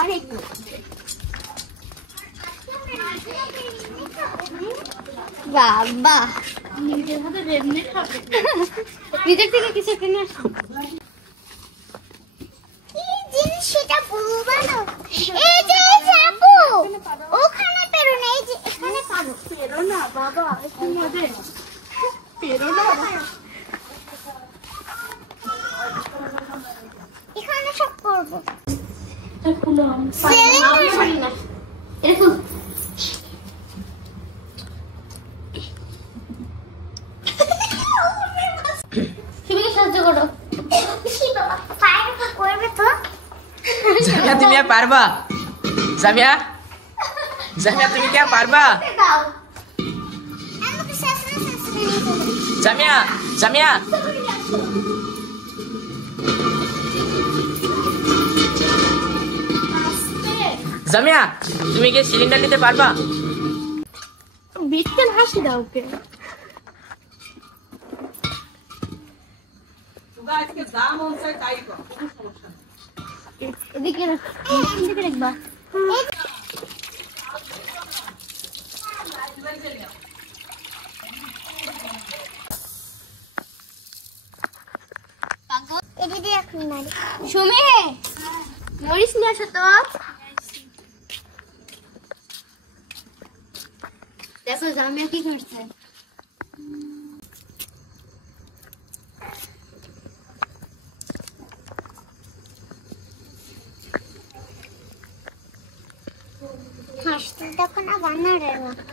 অনেক বাবা নিজের হাতে রেডমি খাবে নিজের থেকে কিছু কিনে আসো কি জিনিস সেটা বলবানো এই যে আপু ওখানে পেরো না এই যে এখানে পাবো পেরো না বাবা একটু মজা পেরো না এখানে সব করব খুলো সেলিং করি না এরকম তুমি সাহায্য করো কি বাবা পারবে করবে তো জামিয়া তুমি পারবা জামিয়া জামিয়া তুমি কি পারবা দাও আমাকে শাসনা জামিয়া জামিয়া জামিয়া তুমি কি সিলিন্ডার নিতে পারবা বিটকেল হাসি দাও ওকে আজকে দাম অনুসারে তাই কর সমস্যা এদিকে রাখবা সুমি মরিস নিয়ে আসো তো দেখো জামিয়া কি করছে হাসতে দেখো না বানরের মতো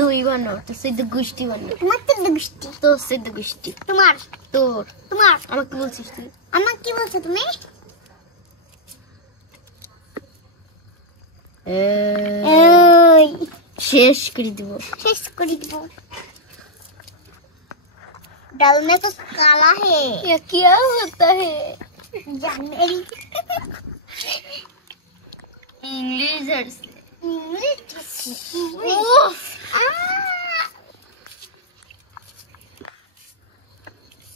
দুই বানর তো সিদ্ধ গুষ্টি বানর তোমার তো গুষ্টি তো সিদ্ধ গুষ্টি তোমার তোর তোমার আমাকে কি বলছিস তুই আমাকে কি বলছো তুমি এই শেষ করে দিব डाल में तो काला है ये क्या होता है जानवरी इंग्लिश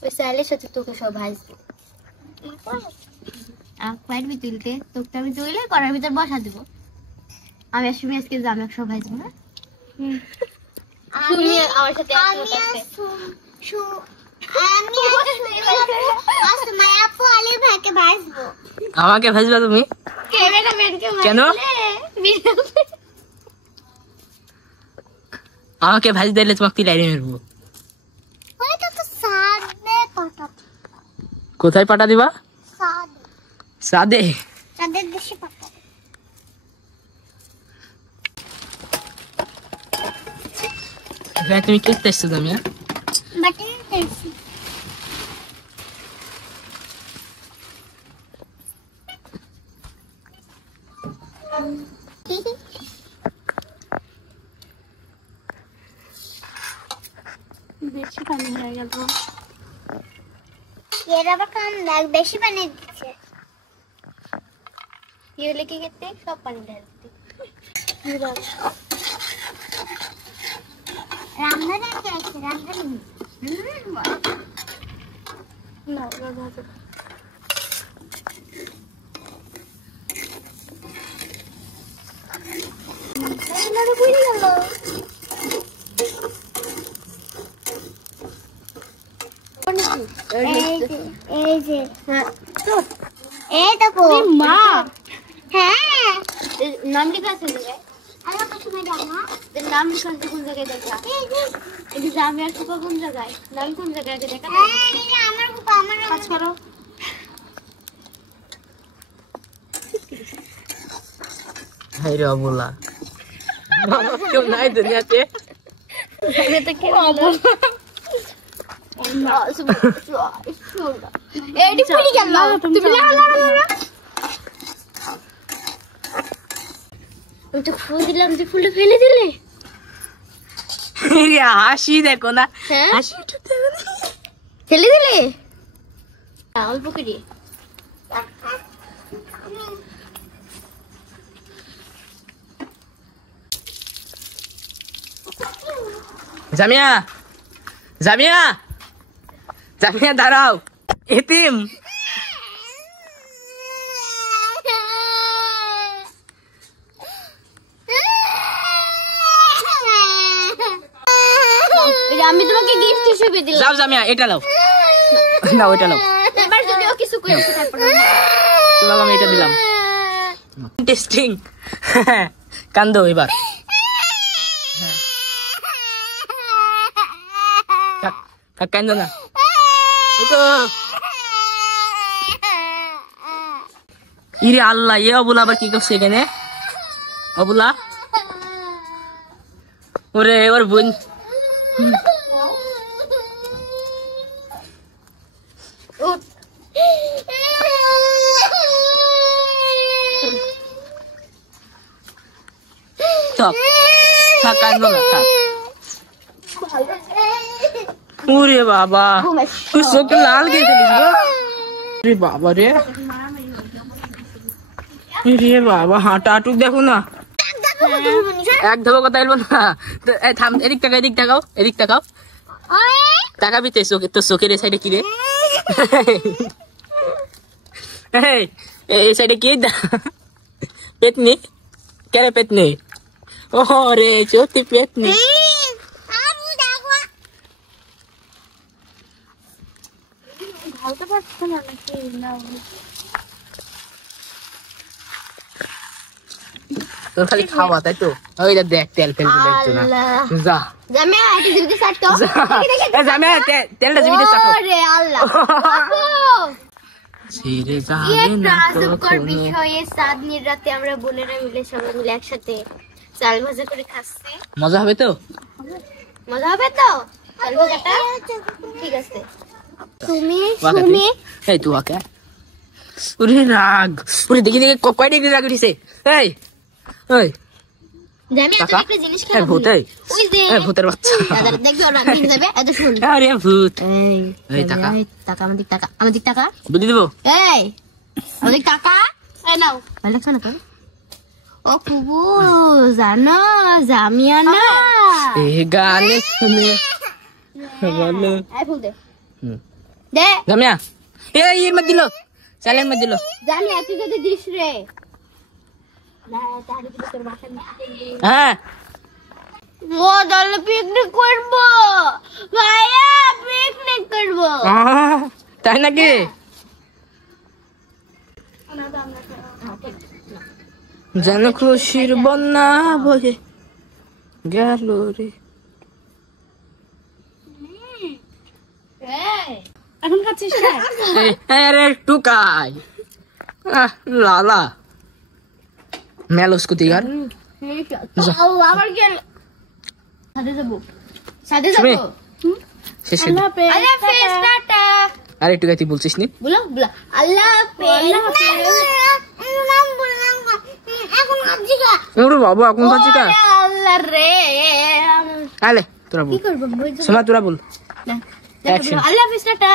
वैसे साथे তোকে সব ভাজবো আর ফাইট বি তুলতে তোকে আমি তুইলে করার ভিতর বসা দেব আমি আসলে আজকে জামা সব ভাজবো না তুমি আমার সাথে আমাকে ভাজবা তুমি কেন আমাকে ভাজ দিলে তোমাকে লাইনে মারবো কোথায় পাঠা দিবা সাদে সাদের দেশে পাঠা তুমি কি করতেছো জামিয়া বাটন করছি বেশি পানি হয়ে গেল এর আবার কম লাগ বেশি পানি দিচ্ছে ये लेके कितने सब पानी डालते रामधन क्या है रामधन ना बहुत लड़े कोई नहीं गलो ए तो देखो माँ হ্যাঁ নাম লিখা আছে রে আরে কত সময় দাও না এর নাম লিখা আছে কোন জায়গায় দেখা এই যে জামিয়ার কুপা কোন জায়গায় নাম কোন জায়গায় আগে দেখা এই আমার কুপা আমার কাজ করো হাই রে অবলা কেউ নাই দুনিয়াতে এটা কি অবলা এডি পড়ি গেল তুমি লাগা তো ফুল দিলাম যে ফুলটা ফেলে দিলে হাসি দেখো না হাসি ফেলে দিলে অল্প করে জামিয়া জামিয়া জামিয়া দাঁড়াও এতিম চেপে দিলাম। যাও জামিয়া, এটা লাও না, ওইটা লাও। এবার যদিও কিছু কইছে তারপর তোমাকে আমি এটা দিলাম। টেস্টিং। কান্দো এবার। কান্দো না, ইরে আল্লাহ, এ অবুলা আবার কি করছে এখানে? অবুলা ওরে, ওর বোন কান্দো না, থাক। ওরে বাবা, তুই চোখে লাল গিয়ে ফেলিস গো। রে বাবা রে, রে বাবা, হাঁটা হাঁটুক দেখো না। এক ধাবা কথা বলবো না। থাম, এদিক টাকা, এদিক টাকাও, এদিক টাকাও। টাকাবি তো চোখে, তোর চোখের এই সাইডে কি রে? এই সাইডে কি? পেতনি? কেরে পেতনি? ও রে, সত্যি পেতনি। তোর খালি খাওয়া, তাই তো? ওই দেখ, তেল ফেল ফেলে একটু না। যা জামিয়া, এটা জিবিতে সাটতো। জামিয়া, তেলটা জিবিতে সাটো। ওরে আল্লাহ, ছেড়ে কি যাবে একটা না আজবকর কখনো। বিষয়। এই চাঁদনির রাতে আমরা বোনেরা মিলে সবাই মিলে একসাথে চাল ভাজা করে খাচ্ছি। মজা হবে তো? মজা হবে তো? চাল ভাজাটা ঠিক আছে। তুমি এই তুই ওকে, ওরে রাগ, ওরে দেখি দেখি কয় ডিগ্রি রাগ উঠিছে। এই ওই জামিয়া, টাকা? একটা জিনিস এই ভূত, এই ওই যে ভূতের বাচ্চা। দাদা দেখবে ওরা নিয়ে যাবে। এত শুন, আরে ভূত। এই টাকা, টাকা আমার দিক, টাকা আমার দিক, টাকা বুদ্ধি দেবো। এই আমার দিক টাকা। এই নাও, ভালো লাগছে না তো? ও কুবু, জানো জামিয়া না এই গানে শুনে ভালো। এই ফুল দে, হুম। দে জামিয়া, এই এর মধ্যে দিল, চালের মধ্যে দিল। জামিয়া, তুই যদি দিস রে না তাহলে কি তোর বাসা নিয়ে হ্যাঁ, ও দলে পিকনিক করব ভাইয়া, পিকনিক করব। তাই নাকি? যেন খুশির বন্যা বয়ে গেল রে। এখন খাচ্ছিস আরে টুকাই, লালা মেলোস কুতিগার। আবার কি সাথে যাবো, সাথে শুনে, যাবো। শেষে আল্লাহ হাফেজ, টাটা। আরে টুকাই তুই বলছিস নি? বলো বলো, আল্লাহ হাফেজ। এখন খাচ্ছি কা? ওরে বাবা, এখন খাচ্ছি কা? আল্লাহ রে, আলে তোরা বল, কি করবো? শোনা তোরা বল। না, Action. আল্লাহ হাফেজ, টাটা।